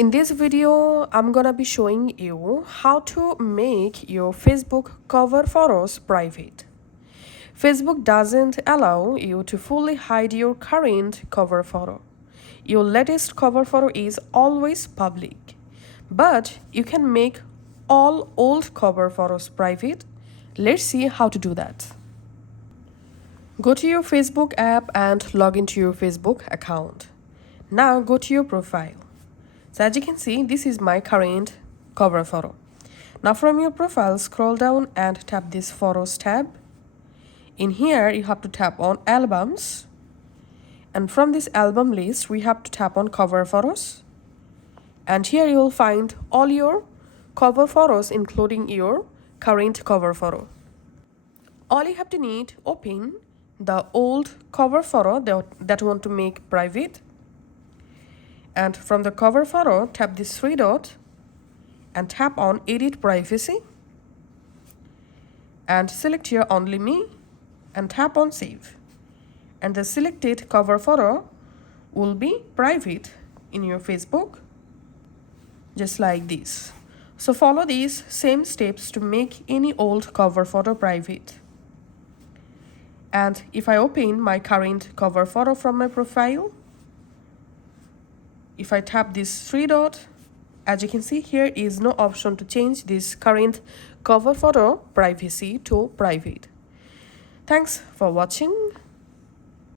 In this video, I'm gonna be showing you how to make your Facebook cover photos private. Facebook doesn't allow you to fully hide your current cover photo. Your latest cover photo is always public, but you can make all old cover photos private. Let's see how to do that. Go to your Facebook app and log into your Facebook account. Now go to your profile. So as you can see, this is my current cover photo. Now from your profile, scroll down and tap this Photos tab. In here, you have to tap on Albums. And from this album list, we have to tap on Cover Photos. And here you'll find all your cover photos, including your current cover photo. All you have to need, open the old cover photo that you want to make private. And from the cover photo, tap this three dot and tap on Edit Privacy. And select here Only Me and tap on Save. And the selected cover photo will be private in your Facebook, just like this. So follow these same steps to make any old cover photo private. And if I open my current cover photo from my profile, if I tap this three dot, as you can see, here is no option to change this current cover photo privacy to private. Thanks for watching.